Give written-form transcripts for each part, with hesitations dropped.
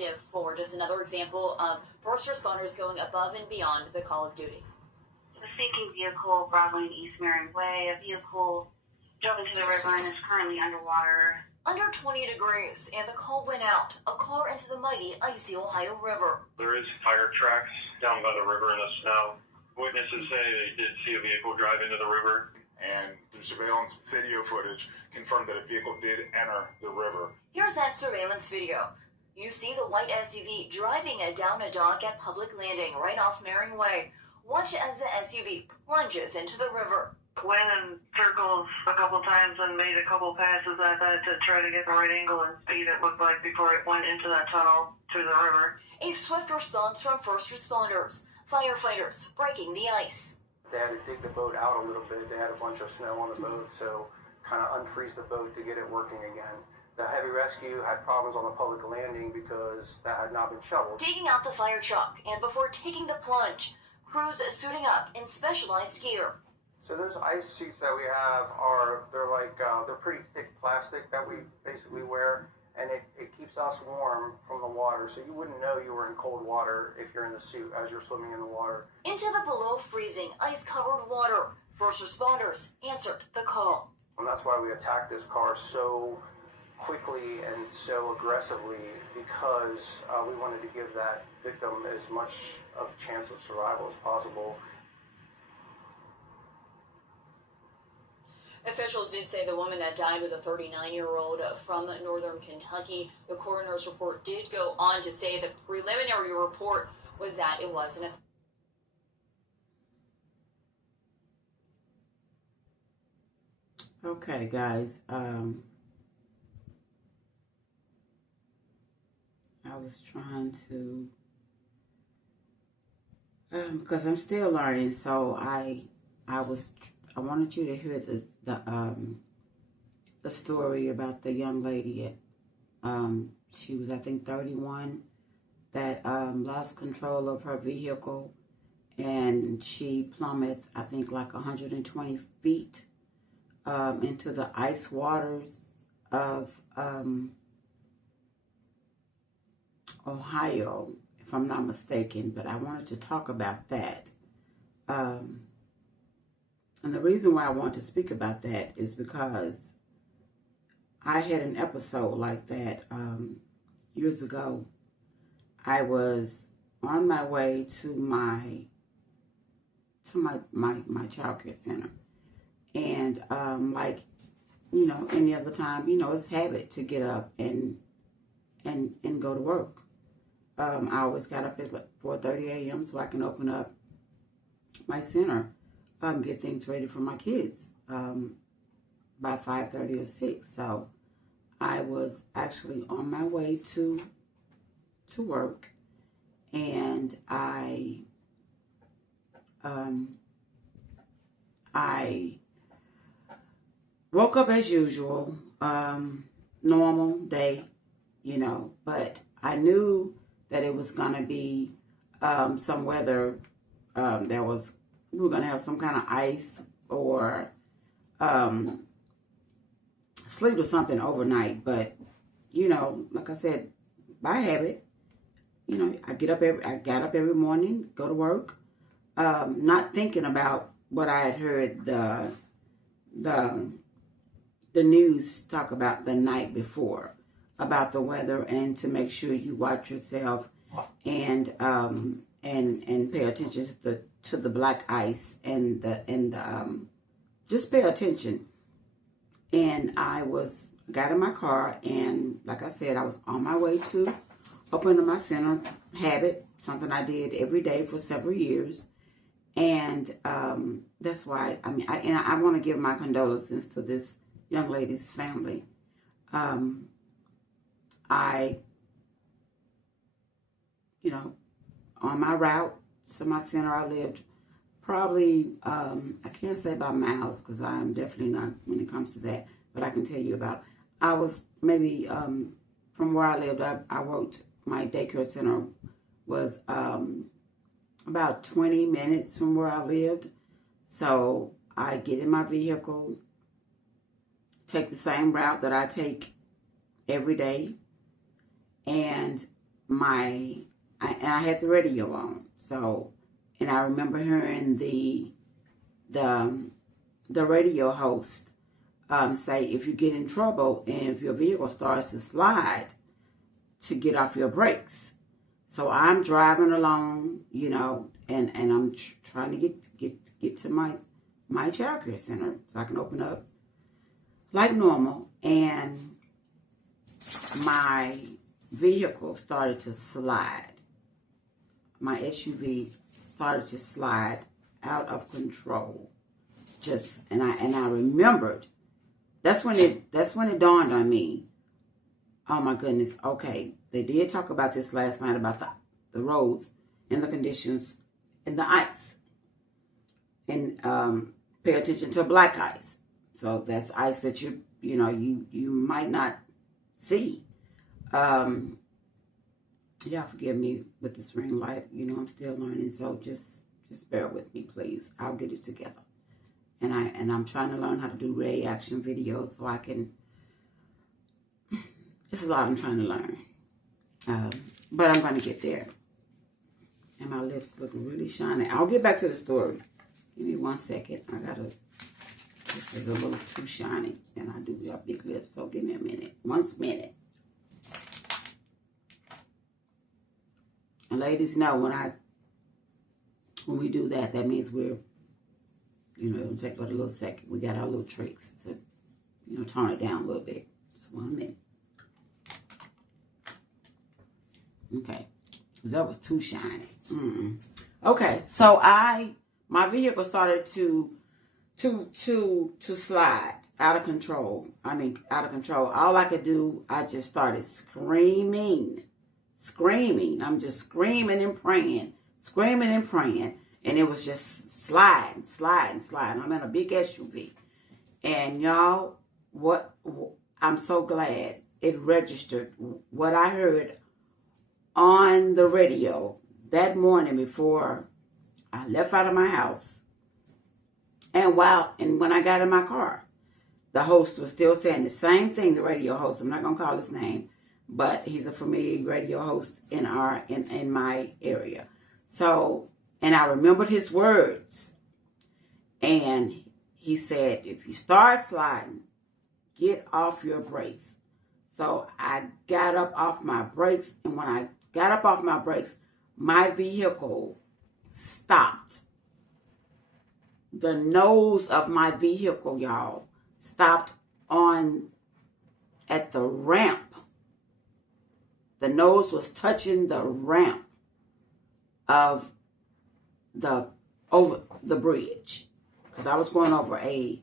-4, just another example of first responders going above and beyond the call of duty. The sinking vehicle, Broadway and East Marion Way, a vehicle drove into the river and is currently underwater. Under 20 degrees, and the call went out. A car into the mighty, icy Ohio River. There is fire tracks down by the river in the snow. Witnesses say they did see a vehicle drive into the river. And through surveillance video footage, confirmed that a vehicle did enter the river. Here's that surveillance video. You see the white SUV driving down a dock at Public Landing right off Marion Way. Watch as the SUV plunges into the river. Went in circles a couple times and made a couple passes at that to try to get the right angle and speed, it looked like, before it went into that tunnel to the river. A swift response from first responders. Firefighters breaking the ice. They had to dig the boat out a little bit. They had a bunch of snow on the boat, so kind of unfreeze the boat to get it working again. The heavy rescue had problems on the Public Landing because that had not been shoveled. Digging out the fire truck, and before taking the plunge, crews suiting up in specialized gear. So those ice suits that we have they're pretty thick plastic that we basically wear, and it keeps us warm from the water, so you wouldn't know you were in cold water if you're in the suit as you're swimming in the water. Into the below freezing, ice-covered water. First responders answered the call. And that's why we attacked this car so quickly and so aggressively, because we wanted to give that victim as much of a chance of survival as possible. Officials did say the woman that died was a 39-year-old from northern Kentucky. The coroner's report did go on to say the preliminary report was that it was an... Okay, guys. I was trying to... because I'm still learning, so I wanted you to hear the story about the young lady. She was, I think, 31, that lost control of her vehicle, and she plummeted, I think, like 120 feet into the ice waters of Ohio, if I'm not mistaken. But I wanted to talk about that. And the reason why I want to speak about that is because I had an episode like that years ago. I was on my way to my childcare center, and like, you know, any other time, you know, it's habit to get up and go to work. I always got up at 4:30 a.m. so I can open up my center. Get things ready for my kids by 5:30 or 6. So I was actually on my way to work, and I woke up as usual, normal day, you know, but I knew that it was gonna be some weather. We were going to have some kind of ice or sleet or something overnight. But, you know, like I said, by habit, you know, I got up every morning, go to work, not thinking about what I had heard the news talk about the night before, about the weather, and to make sure you watch yourself and pay attention to the black ice and just pay attention. And I got in my car, and like I said, I was on my way to open my center. Habit, something I did every day for several years. And that's why, I want to give my condolences to this young lady's family. You know, on my route to my center, I lived probably, I can't say by miles, because I am definitely not when it comes to that, but I can tell you about, I was maybe, from where I lived, I worked, my daycare center was about 20 minutes from where I lived. So I get in my vehicle, take the same route that I take every day, and I had the radio on. So, and I remember hearing the radio host say, if you get in trouble and if your vehicle starts to slide, to get off your brakes. So I'm driving along, you know, and I'm trying to get to my child care center so I can open up like normal, and my vehicle started to slide. My SUV started to slide out of control. And I remembered. That's when it dawned on me. Oh my goodness. Okay, they did talk about this last night about the roads and the conditions and the ice. And pay attention to black ice. So that's ice that you might not see. Y'all forgive me with this ring light. You know, I'm still learning, so just bear with me, please. I'll get it together. And I'm trying to learn how to do reaction videos so I can. It's a lot I'm trying to learn, but I'm going to get there. And my lips look really shiny. I'll get back to the story. Give me 1 second. This is a little too shiny, and I do have big lips, so give me a minute. 1 minute. And ladies know when we do that, that means we're, it'll take but a little second. We got our little tricks to, tone it down a little bit. Just 1 minute. Okay, because that was too shiny. Okay, so my vehicle started to slide out of control. All I could do, I just started screaming. I'm just screaming and praying, and it was just sliding. I'm in a big SUV, and y'all, I'm so glad it registered what I heard on the radio that morning before I left out of my house. And when I got in my car, the host was still saying the same thing, the radio host. I'm not going to call his name, but he's a familiar radio host in my area. So, and I remembered his words. And he said, if you start sliding, get off your brakes. So I got up off my brakes, and when I got up off my brakes, my vehicle stopped. The nose of my vehicle, y'all, stopped at the ramp. The nose was touching the ramp of over the bridge, because I was going over a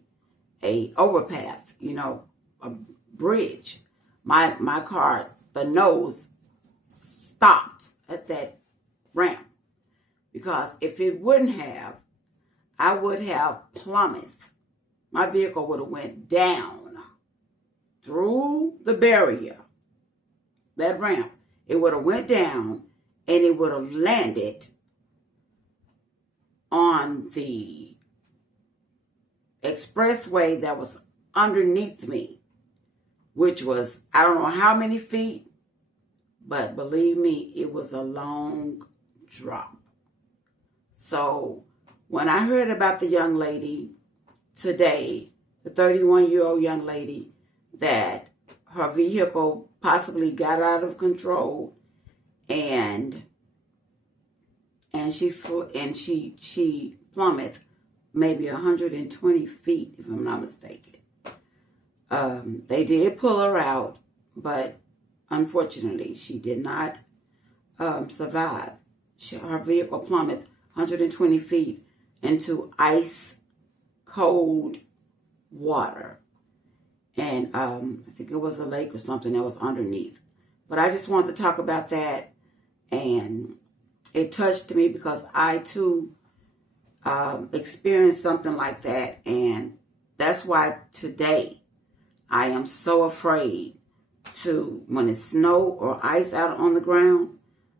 overpath, a bridge. My car, the nose stopped at that ramp, because if it wouldn't have, I would have plummeted. My vehicle would have went down through the barrier, that ramp. It would have went down, and it would have landed on the expressway that was underneath me, which was, I don't know how many feet, but believe me, it was a long drop. So when I heard about the young lady today, the 31-year-old young lady, that her vehicle possibly got out of control, and she plummeted maybe 120 feet, if I'm not mistaken. They did pull her out, but unfortunately, she did not survive. Her vehicle plummeted 120 feet into ice cold water. And I think it was a lake or something that was underneath. But I just wanted to talk about that. And it touched me because I too experienced something like that. And that's why today I am so afraid when it's snow or ice out on the ground,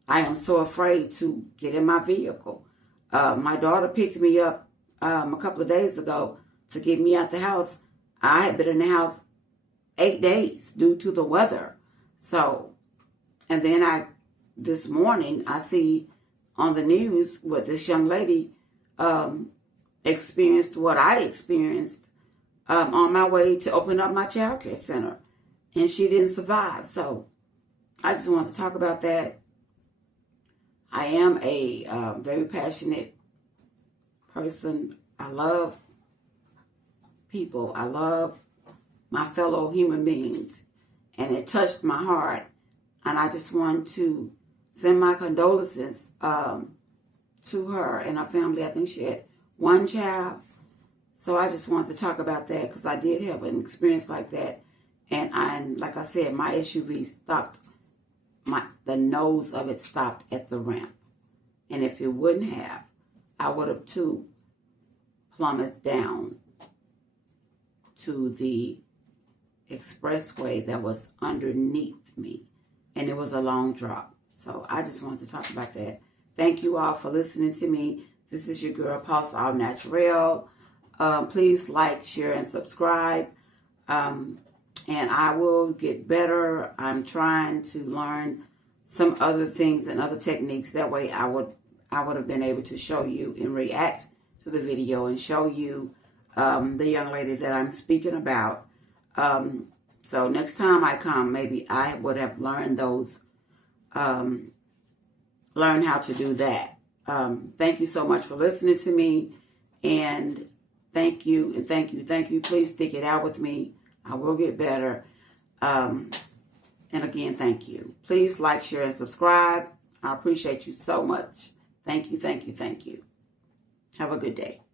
I am so afraid to get in my vehicle. My daughter picked me up a couple of days ago to get me out the house. I had been in the house 8 days due to the weather. So, and then I this morning I see on the news what this young lady experienced, what I experienced on my way to open up my child care center, and she didn't survive. So I just want to talk about that. I am a very passionate person. I love people. I love my fellow human beings, and it touched my heart. And I just want to send my condolences to her and her family. I think she had one child. So I just wanted to talk about that because I did have an experience like that. And like I said, my SUV stopped, the nose of it stopped at the ramp. And if it wouldn't have, I would have too plummeted down to the expressway that was underneath me. And it was a long drop. So I just wanted to talk about that. Thank you all for listening to me. This is your girl, Pulse All Natural. Please like, share, and subscribe. And I will get better. I'm trying to learn some other things and other techniques. That way I would have been able to show you and react to the video and show you the young lady that I'm speaking about. So next time I come, maybe I would have learned those, learn how to do that. Thank you so much for listening to me, and thank you, and thank you, thank you. Please stick it out with me. I will get better. And again, thank you. Please like, share, and subscribe. I appreciate you so much. Thank you, thank you, thank you. Have a good day.